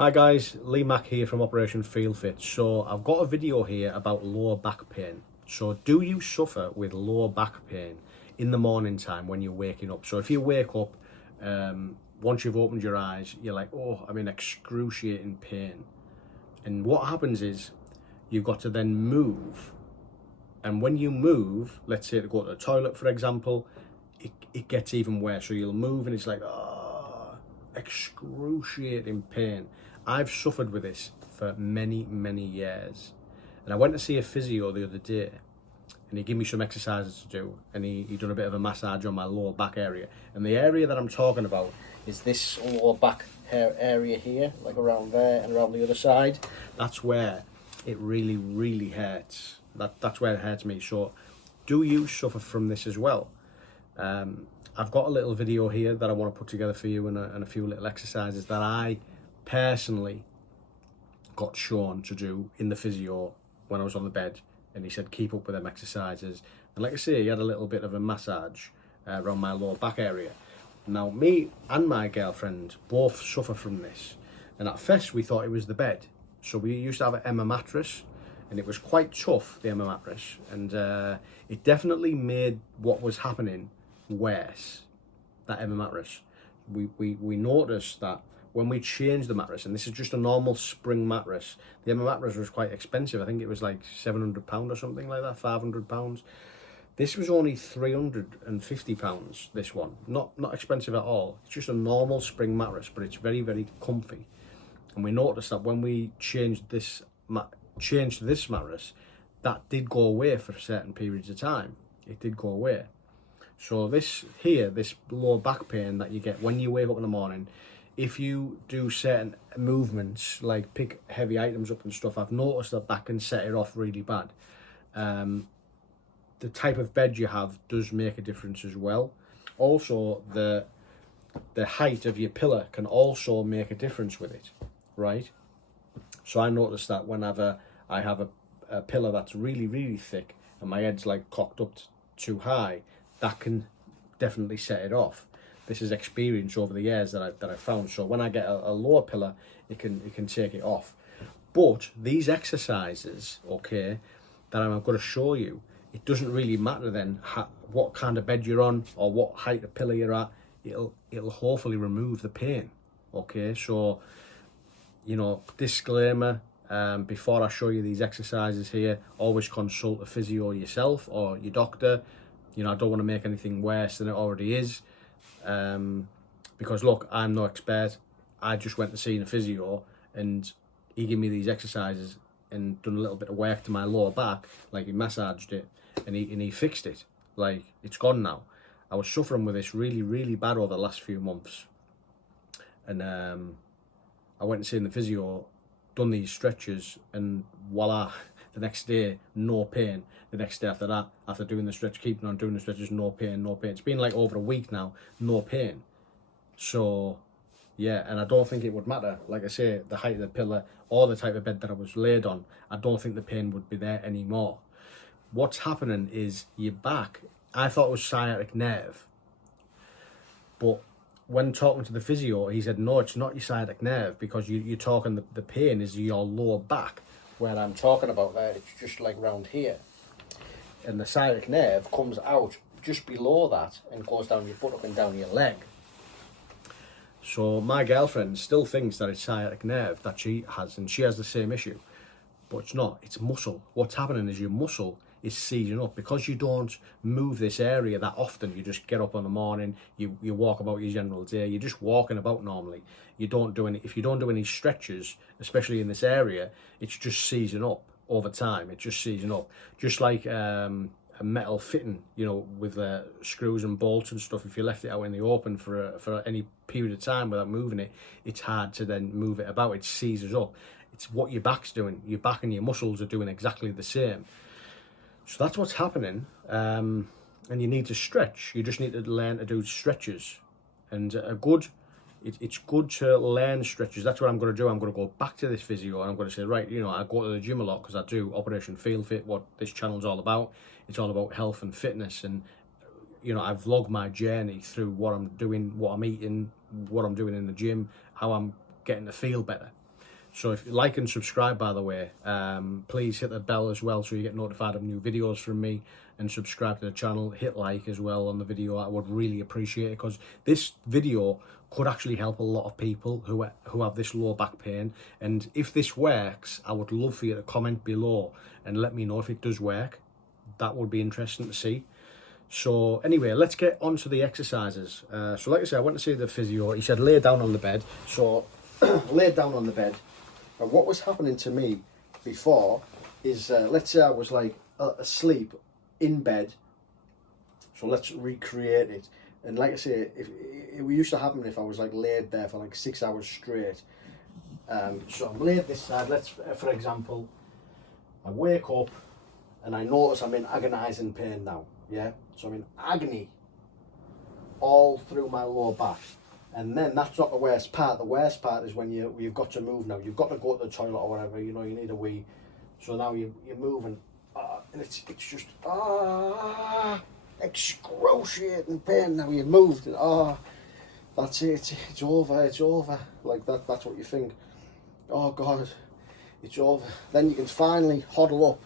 Hi guys, Mack here from Operation Feel Fit. So I've got a video here about lower back pain. So do you suffer with lower back pain in the morning time when you're waking up? So if you wake up, once you've opened your eyes, you're like, oh, I'm in excruciating pain. And what happens is you've got to then move. And when you move, let's say to go to the toilet, for example, it gets even worse. So you'll move and it's like, oh, excruciating pain. I've suffered with this for many, many years. And I went to see a physio the other day and he gave me some exercises to do, and he done a bit of a massage on my lower back area. And the area that I'm talking about is this lower back hair area here, like around there and around the other side. That's where it really, really hurts. That's where it hurts me. So do you suffer from this as well? I've got a little video here that I want to put together for you, and a few little exercises that I personally got shown to do in the physio when I was on the bed, and he said keep up with them exercises. And like I say, he had a little bit of a massage around my lower back area. Now me and my girlfriend both suffer from this, and at first we thought it was the bed. So we used to have an Emma mattress, and it was quite tough, the Emma mattress, and it definitely made what was happening worse, that Emma mattress. We noticed that when we changed the mattress, and this is just a normal spring mattress, the Emma mattress was quite expensive. I think it was like £700 or something like that, £500. This was only £350, this one. Not expensive at all. It's just a normal spring mattress, but it's very, very comfy. And we noticed that when we changed this mattress, that did go away for certain periods of time. It did go away. So this lower back pain that you get when you wake up in the morning, if you do certain movements like pick heavy items up and stuff, I've noticed that can set it off really bad. The type of bed you have does make a difference as well. Also, the height of your pillow can also make a difference with it, right? So I noticed that whenever I have a pillow that's really, really thick and my head's like cocked up too high, that can definitely set it off. This is experience over the years that I found. So when I get a lower pillow, it can take it off. But these exercises, okay, that I'm going to show you, it doesn't really matter then what kind of bed you're on or what height of pillow you're at. It'll hopefully remove the pain. Okay, so you know, disclaimer, before I show you these exercises here, always consult a physio yourself or your doctor. You know, I don't want to make anything worse than it already is. Because look, I'm no expert. I just went to see a physio and he gave me these exercises and done a little bit of work to my lower back, like he massaged it and he fixed it. Like, it's gone now. I was suffering with this really, really bad over the last few months. And I went to see the physio, done these stretches, and voila, the next day, no pain. The next day after that, after doing the stretch, keeping on doing the stretches, no pain, no pain. It's been like over a week now, no pain. So, yeah, and I don't think it would matter, like I say, the height of the pillow or the type of bed that I was laid on. I don't think the pain would be there anymore. What's happening is your back, I thought it was sciatic nerve, but when talking to the physio, he said, no, it's not your sciatic nerve, because you're talking, the pain is your lower back, where I'm talking about there, it's just like round here. And the sciatic nerve comes out just below that and goes down your buttock and down your leg. So my girlfriend still thinks that it's sciatic nerve that she has, and she has the same issue, but it's not, it's muscle. What's happening is your muscle is seizing up because you don't move this area that often. You just get up in the morning, you walk about your general day, you're just walking about normally. You don't do any, if you don't do any stretches, especially in this area, it's just seizing up over time. It's just seizing up, just like a metal fitting, you know, with screws and bolts and stuff. If you left it out in the open for any period of time without moving it, it's hard to then move it about. It seizes up. It's what your back's doing. Your back and your muscles are doing exactly the same. So that's what's happening, and you need to stretch. You just need to learn to do stretches, and it's good to learn stretches. That's what I'm going to do. I'm going to go back to this physio and I'm going to say, right, you know, I go to the gym a lot because I do Operation Feel Fit, what this channel's all about. It's all about health and fitness, and you know, I vlog my journey through what I'm doing, what I'm eating, what I'm doing in the gym, how I'm getting to feel better. So if you like and subscribe, by the way, please hit the bell as well so you get notified of new videos from me, and subscribe to the channel. Hit like as well on the video. I would really appreciate it, because this video could actually help a lot of people who have this lower back pain. And if this works, I would love for you to comment below and let me know if it does work. That would be interesting to see. So anyway, let's get on to the exercises. So like I said, I went to see the physio. He said lay down on the bed. So laid down on the bed, and what was happening to me before is, let's say I was like asleep in bed. So let's recreate it. And like I say, if it used to happen if I was like laid there for like 6 hours straight. So I'm laid this side. Let's, for example, I wake up and I notice I'm in agonising pain now. Yeah, so I'm in agony all through my lower back. And then that's not the worst part. The worst part is when you've got to move now. You've got to go to the toilet or whatever, you know, you need a wee. So now you're moving, and it's just, excruciating pain. Now you've moved, and that's it, it's over. Like that's what you think. Oh God, it's over. Then you can finally huddle up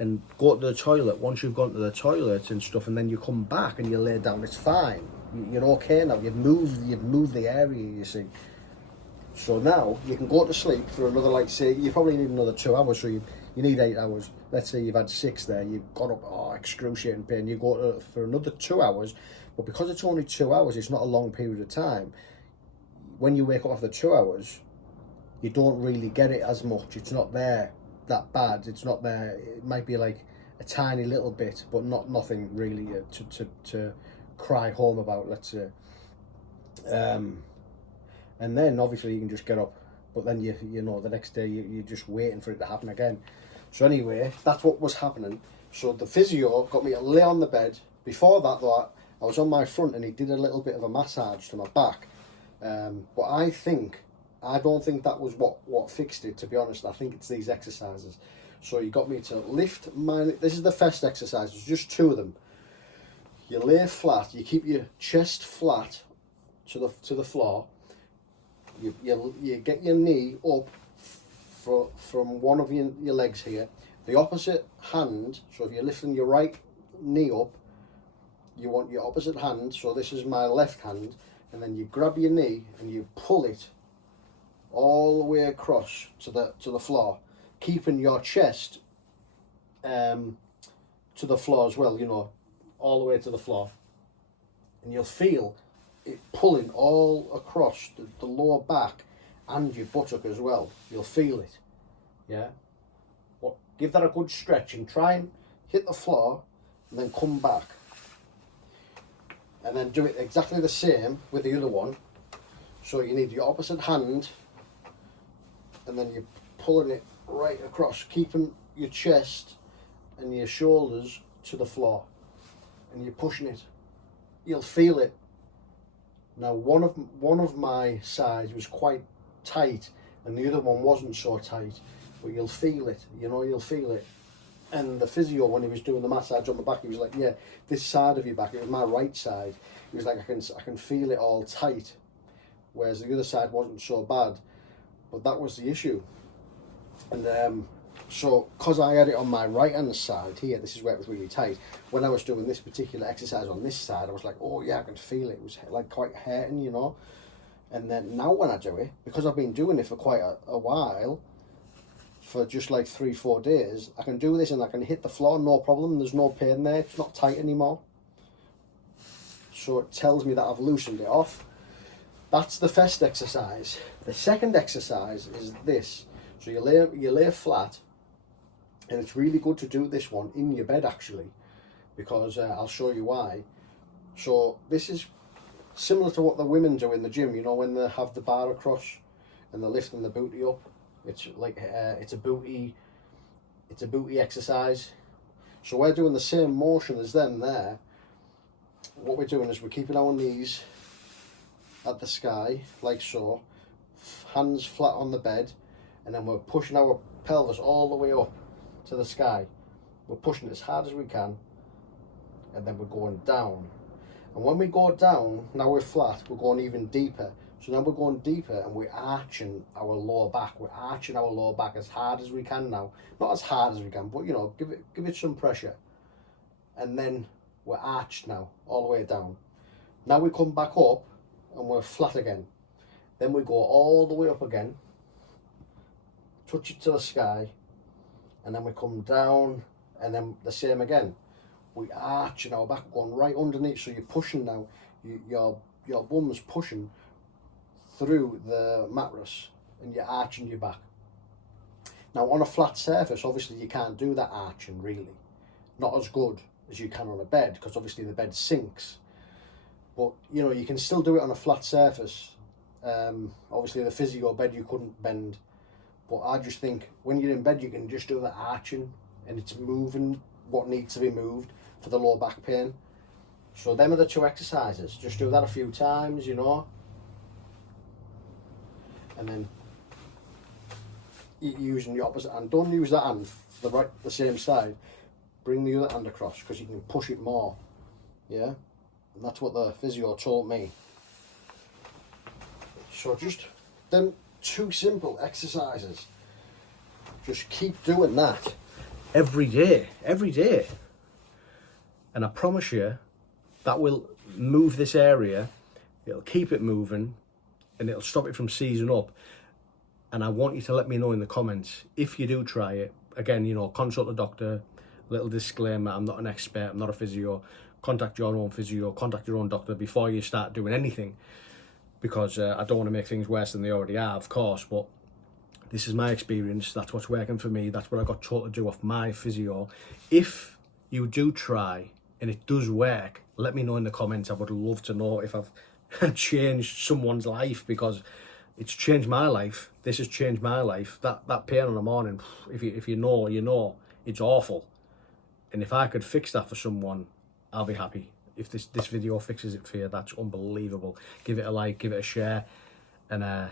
and go to the toilet. Once you've gone to the toilet and stuff, and then you come back and you lay down, it's fine. You're okay now. You've moved the area, you see. So now you can go to sleep for another, like, say, you probably need another 2 hours, so you need 8 hours. Let's say you've had 6 there, you've got up, excruciating pain. You go to, for another 2 hours, but because it's only 2 hours, it's not a long period of time. When you wake up after 2 hours, you don't really get it as much. It's not there that bad. It's not there. It might be like a tiny little bit, but nothing really to cry home about, let's say. And then obviously you can just get up, but then you know the next day you're just waiting for it to happen again. So anyway, that's what was happening. So the physio got me to lay on the bed. Before that though, I was on my front and he did a little bit of a massage to my back. But I don't think that was what fixed it, to be honest. I think it's these exercises. So he got me to lift this is the first exercise, there's just 2 of them. You lay flat, you keep your chest flat to the floor. You get your knee up from one of your legs here. The opposite hand, so if you're lifting your right knee up, you want your opposite hand, so this is my left hand, and then you grab your knee and you pull it all the way across to the floor, keeping your chest to the floor as well, you know, all the way to the floor. And you'll feel it pulling all across the lower back and your buttock as well. You'll feel it, yeah. Well, give that a good stretch and try and hit the floor and then come back. And then do it exactly the same with the other one. So you need your opposite hand, and then you're pulling it right across, keeping your chest and your shoulders to the floor, and you're pushing it. You'll feel it. Now one of my sides was quite tight and the other one wasn't so tight, but you'll feel it, you know, you'll feel it. And the physio, when he was doing the massage on the back, he was like, yeah, this side of your back, it was my right side, he was like, I can feel it all tight, whereas the other side wasn't so bad. But that was the issue. And so because I had it on my right hand side here, this is where it was really tight. When I was doing this particular exercise on this side, I was like, oh yeah, I can feel it. It was like quite hurting, you know. And then now when I do it, because I've been doing it for quite a while, for just like 3-4 days, I can do this and I can hit the floor, no problem. There's no pain there. It's not tight anymore. So it tells me that I've loosened it off. That's the first exercise. The second exercise is this. So you lay flat, and it's really good to do this one in your bed actually, because I'll show you why. So this is similar to what the women do in the gym, you know, when they have the bar across and they're lifting the booty up. It's like it's a booty exercise. So we're doing the same motion as them there. What we're doing is we're keeping our knees at the sky, like so, hands flat on the bed, and then we're pushing our pelvis all the way up to the sky. We're pushing it as hard as we can, and then we're going down. And when we go down, now we're flat, we're going even deeper. So now we're going deeper and we're arching our lower back. We're arching our lower back as hard as we can now. Not as hard as we can, but you know, give it some pressure. And then we're arched now, all the way down. Now we come back up and we're flat again. Then we go all the way up again, touch it to the sky, and then we come down, and then the same again. We arch in our back, going right underneath, so you're pushing now, your bum's pushing through the mattress, and you're arching your back. Now on a flat surface, obviously you can't do that arching really. Not as good as you can on a bed, because obviously the bed sinks. But you know, you can still do it on a flat surface. Obviously the physio bed you couldn't bend, but I just think when you're in bed you can just do the arching, and it's moving what needs to be moved for the lower back pain. So them are the 2 exercises. Just do that a few times, you know, and then using the opposite hand. Don't use that hand for the same side. Bring the other hand across, because you can push it more. Yeah, and that's what the physio told me. So just them 2 simple exercises. Just keep doing that every day, and I promise you that will move this area. It'll keep it moving, and it'll stop it from seizing up. And I want you to let me know in the comments if you do try it. Again, you know, consult a doctor. Little disclaimer: I'm not an expert. I'm not a physio. Contact your own physio. Contact your own doctor before you start doing anything, because I don't want to make things worse than they already are, of course. But this is my experience. That's what's working for me. That's what I got taught to do off my physio. If you do try and it does work, let me know in the comments. I would love to know if I've changed someone's life, because it's changed my life. This has changed my life. That pain in the morning, if you know, you know, it's awful. And if I could fix that for someone, I'll be happy. If this video fixes it for you, that's unbelievable. Give it a like, give it a share, and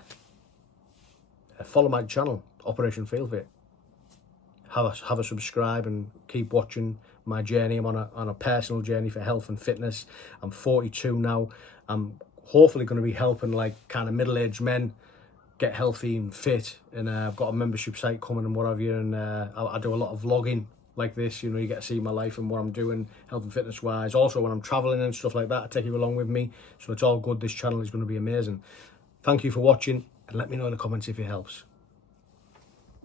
follow my channel, Operation Feel-Fit. Have a subscribe and keep watching my journey. I'm on a personal journey for health and fitness. I'm 42 now. I'm hopefully going to be helping like kind of middle-aged men get healthy and fit. And I've got a membership site coming and what have you. And I do a lot of vlogging like this. You know, you get to see my life and what I'm doing health and fitness wise. Also when I'm traveling and stuff like that, I take you along with me. So it's all good. This channel is going to be amazing. Thank you for watching, and let me know in the comments if it helps.